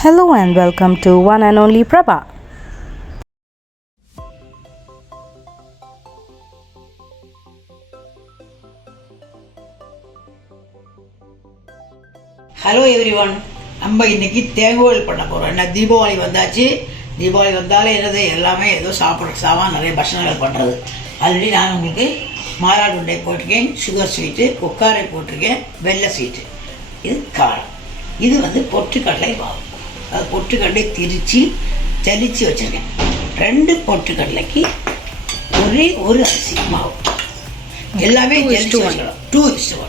Hello and welcome to one and only Prabha. Hello everyone. நம்ம இன்னைக்கு தேங்குவல் பண்ண போறோம். என்ன தீபாவளி வந்தாச்சு. தீபாவளி வந்தாலே எல்லாமே ஏதோ சாப்பிட்ற நிறைய பட்சணங்கள் பண்றது. ஆல்ரெடி நான் உங்களுக்கு மாராடு உண்டை போட்டிருக்கேன், சுகர் ஸ்வீட்டு, கொக்காரை போட்டிருக்கேன், வெள்ளை ஸ்வீட்டு. இது காரம். இது பொட்டுக்கடலை மாவு. அது பொட்டுக்கடலை திரிச்சு ஜலிச்சு வச்சிருக்கேன். 2 பொட்டுக்கடலைக்கு ஒரே ஒரு அரிசி மாவு. எல்லாமே ஜலிச்சு வச்சுக்கலாம். 2:1.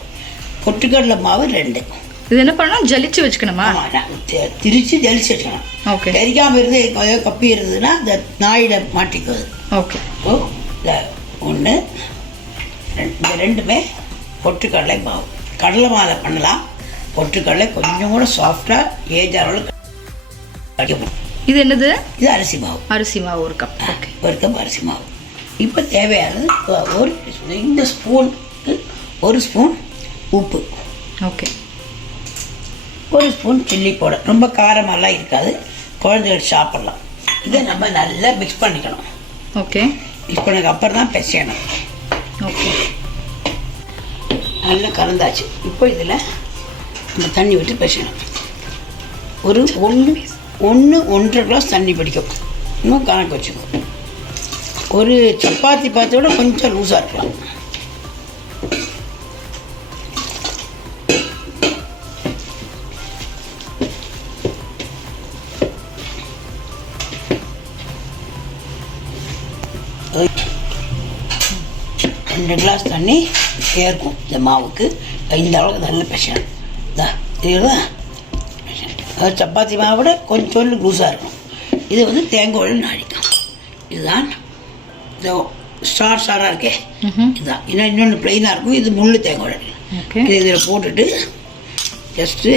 பொட்டுக்கடலை மாவு 2. இது என்ன பண்ணணும்? ஜலிச்சு வச்சுக்கணுமா? திரிச்சு ஜலிச்சு வச்சுக்கணும். ஓகே. தெரியாமல் இருந்து கப்பி இருந்ததுன்னா இந்த நாயிட மாட்டிக்குது. ஓகே. ஓ இந்த 1 இந்த 2மே பொட்டுக்கடலை மாவு. கடலை மாலை பண்ணலாம். பொட்டுக்கடலை கொஞ்சம் கூட சாஃப்டாக ஏஜ் அளவுக்கு கிடைக்கும். இது என்னது? இது அரிசி மாவு. அரிசி மாவு 1 கப். ஓகே. 1 கப் அரிசி மாவு. இப்போ தேவையானது இந்த ஸ்பூனுக்கு 1 ஸ்பூன் உப்பு. ஓகே. 1 spoon chilli powder. ரொம்ப காரமெல்லாம் இருக்காது, குழந்தைகள் சாப்பிட்லாம். இதை நம்ம நல்லா மிக்ஸ் பண்ணிக்கணும். ஓகே. மிக்ஸ் பண்ணதுக்கு அப்புறம் தான் பிசையணும். ஓகே. நல்லா கலந்தாச்சு. இப்போ இதில் நம்ம தண்ணி விட்டு பிசையணும். ஒரு 1-1.5 கிளாஸ் தண்ணி பிடிக்கும். இன்னும் கணக்கு வச்சுக்கோ. ஒரு சப்பாத்தி பாத்தோட கொஞ்சம் லூஸாக இருக்கலாம். ரெண்டு கிளாஸ் தண்ணி சேர்க்கும் இந்த மாவுக்கு. இந்த அளவுக்கு நல்ல பிசையணும். இதுதான் சப்பாத்தி மாவோட கொஞ்சம் லூஸாக இருக்கும். இது தேங்காய் நாடிக்கும். இதுதான் இந்த ஸ்டாராக இருக்கே, இதுதான். இன்னொன்று பிளெயினாக இருக்கும். இது முள்ளு தேங்காய். இது இதில் போட்டுட்டு ஜஸ்ட்டு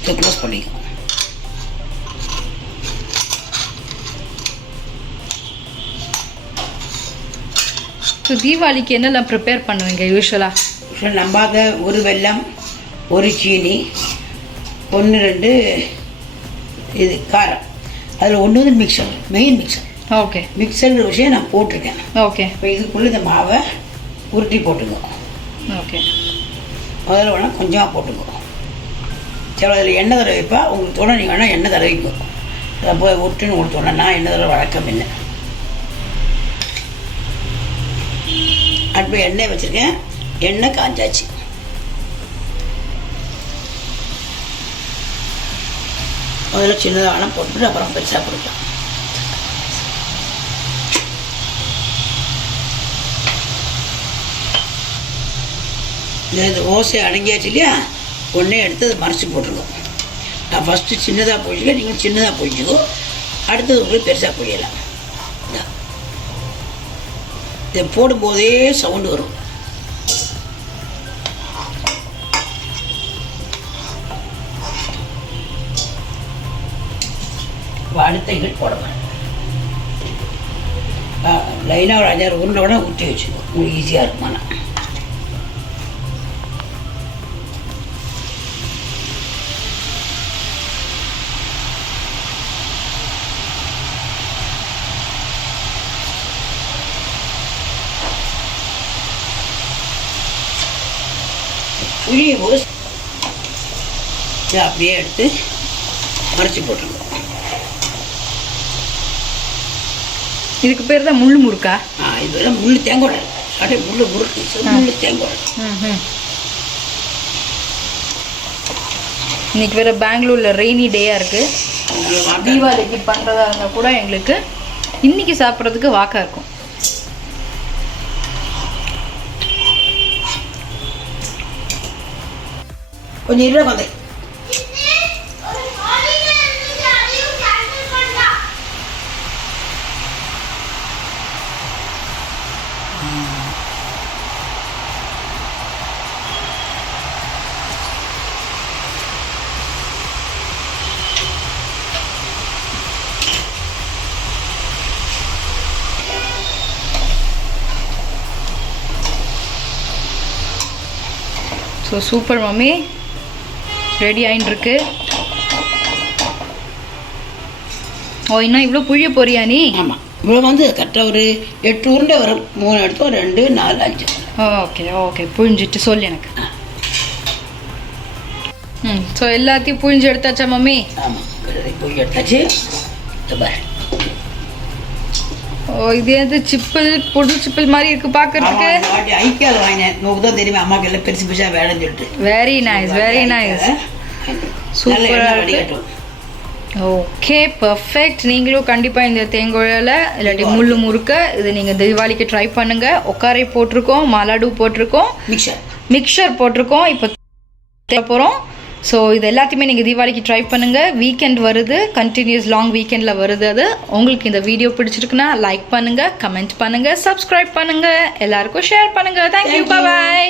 இதை க்ளோஸ் பண்ணிக்கும். ஸோ தீபாவளிக்கு என்னெல்லாம் ப்ரிப்பேர் பண்ணுவீங்க யூஸ்வலாக? நம்ம அதை 1 வெல்லம், 1 சீனி, 1-2 இது காரம். அதில் 1 mixture, main mixture. Okay. Mixture விஷயம் நான் போட்டிருக்கேன். ஓகே. இப்போ இதுக்குள்ளே இந்த மாவை உருட்டி போட்டுக்கோ. ஓகே. முதல்ல வேணால் கொஞ்சமாக போட்டுக்கோ. சரி, அதில் எண்ணெய் தடவைப்பா. உங்களுக்கு தோண நீங்கள் வேணால் எண்ணெய் தடவிக்கோ. அதை போய் உருட்டுன்னு உங்களுக்கு தோண. நான் எண்ணெய் தடவை வழக்கம் இல்லை. அடுப்பு எண்ணெய் வச்சுருக்கேன். எண்ணெய் காஞ்சாச்சு. முதல்ல சின்னதாக போட்டுட்டு அப்புறம் பெருசாக போட்டுக்கலாம். இது ஓசை அடங்கியாச்சு இல்லையா? ஒன்றே எடுத்து அதை மறைச்சி போட்டுருக்கோம். நான் ஃபஸ்ட்டு சின்னதாக போயிச்சுக்க, நீங்கள் சின்னதாக போயிச்சுக்கோ. அடுத்தது உங்களுக்கு பெருசாக போயிடலாம். இதை போடும்போதே சவுண்டு வரும். அடுத்த இது போடணும். லைனாக ஒரு 5-6 உருண்டை கூட ஊற்றி வச்சுக்கோ. உங்களுக்கு ஈஸியாக இருக்குமாண்ணா. புளியை போது அப்படியே எடுத்து மறைச்சி போட்டுருக்கோம். இதுக்கு பேர் தான் முள்ளு முறுக்கா? இதெல்லாம் முள்ளு தேங்காய். அப்படியே முள்ளு முறுக்கு, முள்ளு தேங்காய். இன்னைக்கு வேற பெங்களூரில் ரெய்னி டேயாக இருக்குது. தீபாவளிக்கு பண்ணுறதா இருந்தால் கூட எங்களுக்கு இன்னைக்கு சாப்பிட்றதுக்கு வாக்கா இருக்கும். கொஞ்சம் இருக்க வந்தேன். ஸோ சூப்பர் மம்மி, ரெடி ஆகிட்டு இருக்கு. ஓ இன்னும் இவ்வளோ புழிய போறியா நீ? ஆமாம், இவ்வளோ வந்து கரெக்டாக ஒரு 8 உருண்டை வரும். 3 எடுத்தோம், 2 4 5. ஓகே ஓகே, புழிஞ்சிட்டு சொல்லு எனக்கு. ஸோ எல்லாத்தையும் புழிஞ்சு எடுத்தாச்சா மம்மி? ஆமாம், புழிஞ்சு எடுத்தாச்சு. பாரு, ஓ இது எது சிப்பிள், புது சிப்பிள் மாதிரி இருக்கு பார்க்கறதுக்கு. வாட்டி ஐக்கியாவில் வாங்கினேன், உங்களுக்கு தான் தெரியுமா, அம்மாவுக்கு எல்லாம் பெருசு பெருசாக வேலைன்னு சொல்லிட்டு. வெரி நைஸ், வெரி நைஸ், சூப்பராக இருக்கு. Okay perfect. நீங்களும் கண்டிப்பாக இந்த தேங்குழலை இல்லாட்டி முள்ளு முறுக்க இது நீங்கள் தீபாவளிக்கு ட்ரை பண்ணுங்கள். ஒக்காரை போட்டிருக்கோம், மலாடு போட்டிருக்கோம், மிக்சர் போட்டிருக்கோம், இப்போ போகிறோம். ஸோ இது எல்லாத்தையுமே நீங்கள் தீபாவளிக்கு ட்ரை பண்ணுங்கள். வீக்கெண்ட் வருது, கண்டினியூஸ் லாங் வீக்கெண்டில் வருது. அது உங்களுக்கு இந்த வீடியோ பிடிச்சிருக்குன்னா லைக் பண்ணுங்கள், கமெண்ட் பண்ணுங்கள், சப்ஸ்கிரைப் பண்ணுங்கள், எல்லாருக்கும் ஷேர் பண்ணுங்கள். தேங்க்யூ, பாய்.